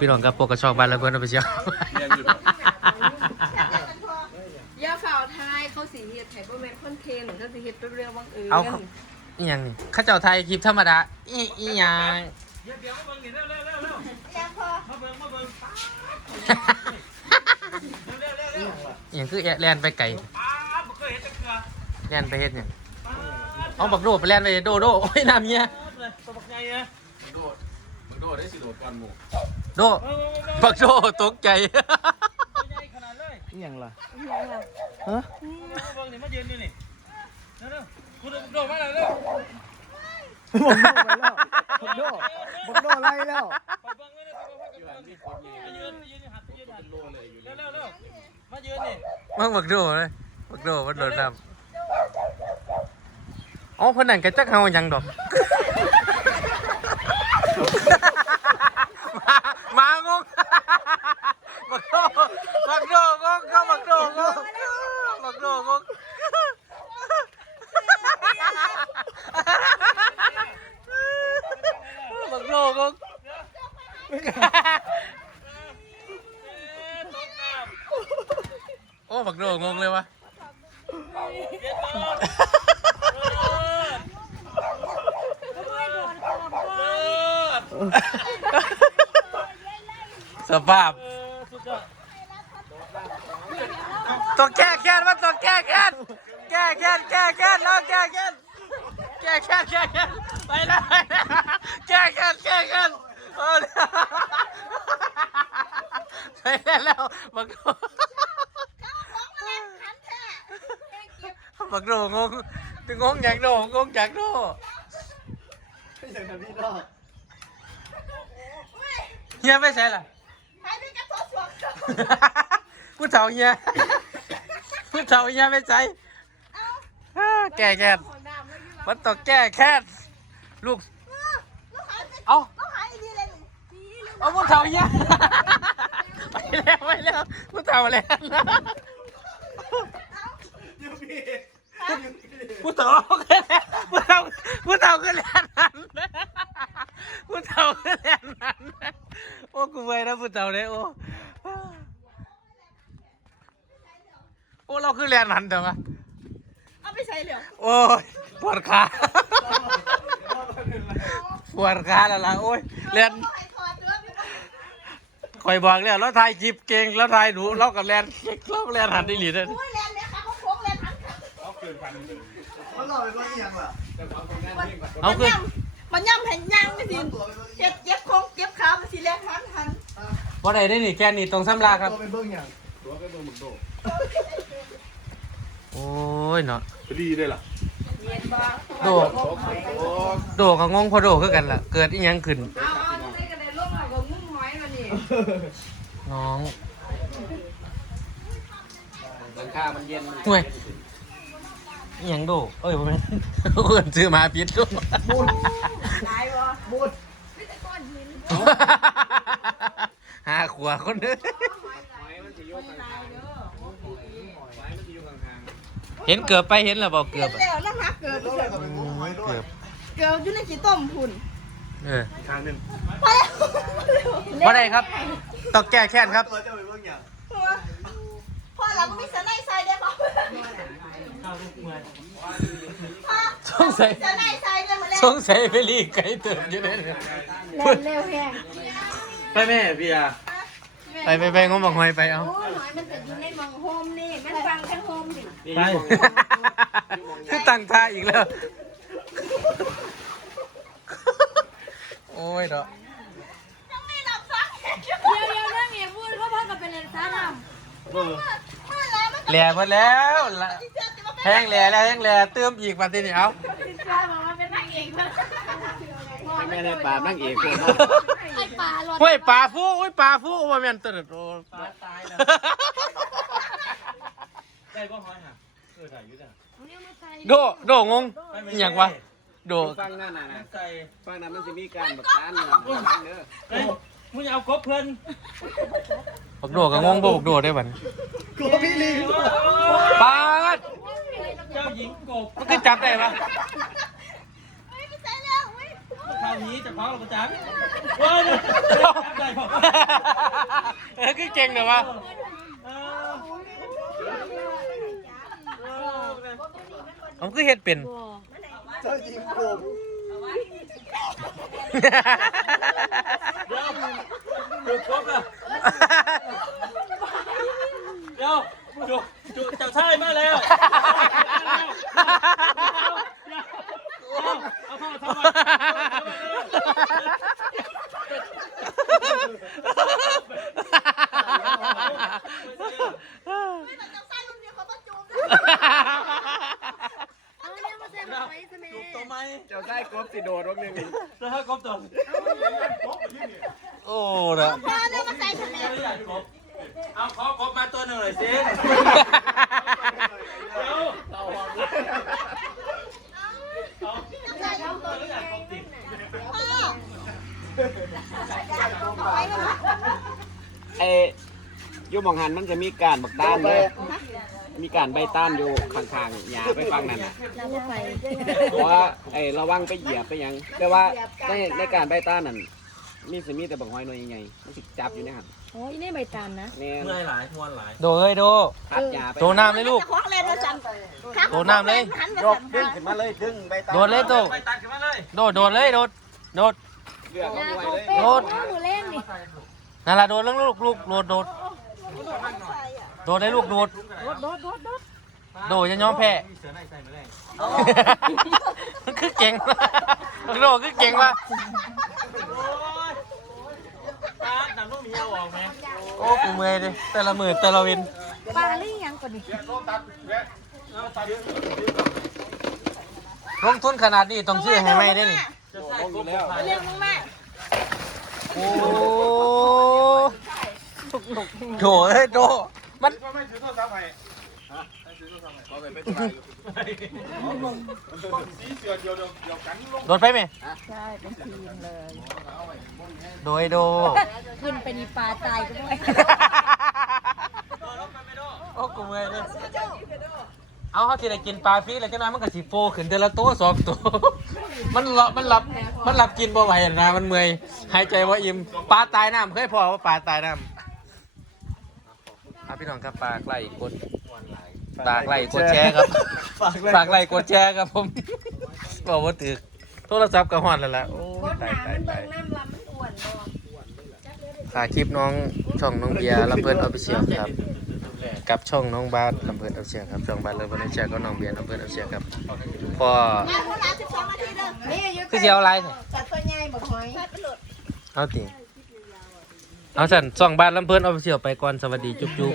พี่น้องกับพวกกระชอกบ้านแล้วเพื่อนเอาไปเชียวอย่าฝ่าวทายเขาสีเฮ็ดไห้บ่แม่นคอนเทนต์เขาสิเฮ็ดเรื่องบังเอิญเอาเขาอีหยังนี่เข้าเจ้าไทยคลิปธรรมดาอีอีหยังเดี๋ยวเดี๋ยวมาเบิ่งนี่เร็วเร็วเร็วเร็วยังพอมาเบิ่งมาเบิ่งป๊าดเร็วเร็วเร็วเร็วอหยังคือแอะแลนไปไก่ป๊าดบ่เคยเห็นจักเทื่อแลนไปเฮ็ดเนี่ยป๊าดเอาบักโดดไปแลนไปโดโดโอ้ยน้ำเมียเลยตัวบักใหญ่นะโดดมึงโดดได้สิโดดก่อนหมู โดเออเออเออบักโดตกใจตัวใหญ่ขนาดเลยนี่ยังล่ะเออเบิ่งนี่มายืนอยู่นี่เร็วเร็วคุณโดดมาแล้วเร็วผมโดดไปแล้วผมโดดผมโดดไล่แล้วไปเบิ่งเลยนะตัวบักอยู่ใหญ่อันนี้คนนี้มายืนมายืนหัดมายืนหัดเป็นโลเลยอยู่เร็นี่วเร็วเร็วมายืนนี่มึงบักโดเลยบักโดมันโดดน้ำอ๋อเพิ่นนั่นก็จักเฮาหยังดอก มามางงบักโดบักโดงงก็บักโดงงบักโดงงบักโดงง เอ๊ะตกน้ำ โอ้ บักโดงงเลยวะสภาพต้องแก้แค้นมันต้องแก้แค้นแก้แค้นแก้แค้นแล้วแก้แค้นแก้แค้นแก้แค้นไปแล้วแก้แค้นแก้แค้นโอ้ยไปแล้วแล้วบักโด บักโดงงตึงงงอยากโดงงอยากโดอย่างนั้นพี่รอดเฮียไปใส่ล่ะให้ด้วยกันทดสอบผู้เฒ่าเฮียผู้เฒ่าเฮียไปใส่อ่าแก้แค้นของน้ำแล้วอยู่มันต้องแก้แค้นลูกแล้วหายไปเอาแล้วหายอีดีเลยนี่เอาผู้เฒ่าเฮียไปแล้วไปแล้วผู้เฒ่าแล้ว ผู้เฒ่าขึ้นแล้วผู้เฒ่าผู้เฒ่าขึ้นแล้วนั้นผู้เฒ่าขึ้นแล้วนั้นโอ้กูไปแล้วผู้เฒ่าเลยโอ้โอ้เราขึ้นแลนนั้นเดี๋ยวมาเอาไปใช้เหลียวโอ้ยปวดขาปวดขาแล้วล่ะโอ้ยแลนเอาให้ถอดเนื้อพี่น้องคอยบอกแล้วเราถ่ายจีบเก่งเราถ่ายหนูเรากับแลนเก่งเราแลนหันไดีหลีเลยอุ้ยแลนเนี่ยค่ะเขาโค้งแลนทั้งเอาคืนพันหนึ่ง มันรอดไปว่าอีหยังล่ะแต่ความคนนั้นยิ่งกว่าเอาคือมันย่ำเห็นย่างไม่สิตัวไปว่าอีหเจ็ยับงเจ็บโค้งเจ็บขามันสิแลนหันหันว่าไหนได้นี่แค่นี้ตรงซ้ำลาครับ ตัวไปเบิ่งหยังตัวก็โดนมึงโดดโอ้ยเนาะดีเลยล่ะเย็นบ้าโดโอ้โหโดกับงงพอโดคือกันล่ะ เกิดอีหยังขึ้น เอาเอาใส่กระเด็นลงเอาก็งุ้มหอยมานี่น้องหลังคามันเย็นห่วย อีหยังโดเอ้ยผมไม่นเพื่อนซื้อมาผิดดูตายวะบูดไม่แต่ก้อนหินหาขวาคนนึงไม้มันจะโยกข้างๆไม้มันจะโยกข้างเห็นเกือบไปเห็นแล้วบอกเกืเกิอดบอะแล้วน้ำหักเกิดแล้วเราก็ไปงงหอยด้วยเกือบเกิดอยู่ในขี้ต้มพุ่นเออๆข้างหนึ่งไปแล้วว่าไดครับต้องแก้แค้นครับ ตัวจะไปเบิ่งหยังพ่อเราก็มีสนายใส่ได้ป่ะ สงสัยสนายใส่ได้มาแล้วสงสัยไปรีไก่เติมอยู่เลยเนี่ยเร็วแห้งไปแม่เบียร์ไปไปไปงมบักหอยไปเอาโอ้ยหอยมันจะอยู่ในมังโฮมนี่มันฟังแค่โฮมดิไปคือตั้งท่าอีกแล้ว โอ้ยเนาะต้องมีดับฟังเดี๋ยวเดี๋ยวนั่งเงียพูดเขาพักกับเป็นเลนซ่าดเมื่อแล้วมันแหล่หมดแล้วละ แห้งแหล่แล้วแห้งแหล่เติมอีกมาทีนี้เอาำซ่าบอกว่าเป็นนางเอกนะแม่ในป่านั่งเอกเลยไอ้ป่าหลอดเฮ้ยปลาฟูอุ้ยปลาฟูว่าแม่นตัวนั้นโอ้ตายแล้วได้บ่หอยฮะเออได้อยู่จ้ะโดโดงงอหย่างวะโดฟังนั่นน่ะนะใส่ฟังนั้นมันจะมีการบักการเนี่ยเด้อเฮ้ยมึงเอากบเพิ่นบักโดกับงงบ่บักโดได้บัดนี้กลัวพี่ลิงปลาดเจ้า หญิงกบมันก็จับได้ปะไม่ใช่แล้วเว้ยคราวนี้จะพักเราประจักษ์ว้าวได้ผมเออคือเก่งเดี๋ยววะเออผมคือเฮ็ดเป็นเจ้ายิงกบเดี๋ยวดูครบอะเดี๋ยวดูดูเจ้าชายมาแล้วเอาพ่อทำไม เอาเนี่ยมาเซ็นไว้ใช่ไหม ถูกตัวไหม เจ้าได้กบ สิโดดวันหนึ่งจะให้ครบตัวโอ้เด้อพ่อเนี่ยมาใส่ทำไมไม่อยากครบเอาขอครบมาตัวหนึ่งหน่อยสิเดี๋ยวเอาเอาไม่อยากครบติดไอ้อยูหมองหันมันจะมีการบักต้านเลย มีการใบต้านอยู่ข้างๆหญ้าไปฟังนั่นน่ะเราไม่ไปเพราะว่าไอ้ระวังไปเหยียบไปหยัง แต่ว่าในในการใบต้านนั่นมีสิมีแต่บักหอยหน่วยใหญ่ๆมันสิจับอยู่ในหันโอ้ยนี่ใบตาลนะแม่นเมื่อยหลายมวนหลายโดเอ้ยโด พัดหญ้าไปโดน้ำเลยลูกคว้างเล่นมาสั่นโดน้ำเลยยกดึงขึ้นมาเลยดึงใบต้านโดดเลยโดไปตัดขึ้นมาเลยโดดโดดเลยโดดโดด เลือกเอาหน่วยเลยโดด หนูเล่นนี่นั่นล่ะโดดแล้วลูกลูกโดดโดด โดดเลยลูกโดดโดดโดดโดดโดดจะยอมแพ้ มีเสือในใส่มาแรงคือเก่งโดดคือเก่งว่ะโอ้ยตาดำลูกมีเอาออกไหมโอ้กูเมื่อยดิแต่ละมือแต่ละวินปลาลี่ยังก่อนดิเอาตัดลงทุนขนาดนี้ต้องซื้อให้ไหมได้นี่จะใส่กบแล้วเรียกมึงมาโอ้โถเอ้ยโด มันโดดไปไหมใช่เป็นทีมเลย โดยโด ขึ้นไปนี่ปลาตายก็ไม่โอ้กูเมื่อยเลยเอาเขาที่ได้กินปลาฟรีแล้วจังน้อยมันก็สิโฟขึ้นเดือนละตัวสองตัว มันรับมันรับมันรับกินบ่ไหวนะมันเมื่อยหายใจว่าอิ่มปลาตายน้ำเคยพอว่าปลาตายน้ำ ครับพี่น้องครับปลาไก่กดปลาไก่กดแชร์ครับฝากเลยฝากไลค์กดแชร์ครับผมบอกว่าถือโทรศัพท์ก็ฮอดแล้วล่ะโอ้ยตายตายตายน้ำลำมันอ้วนบ่ฝากคลิปน้องช่องน้องเบียร์ลำเพิ่นออฟฟิเชียลครับกับช่องน้องบาสลำเพิ่นออฟฟิเชียลครับช่องบาสเลยบริเชียก็น้องเบียร์ลำเพิ่นออฟฟิเชียลครับพอมาคนละสิบสองนาทีเด้อนี่อยู่คือสิเอาอะไรจัดตัวใหญ่บ่หอยเอาติ เอาสั่นส่องบานลำเพลินออฟฟิเชียลไปก่อนสวัสดีจุ๊บจุ๊บ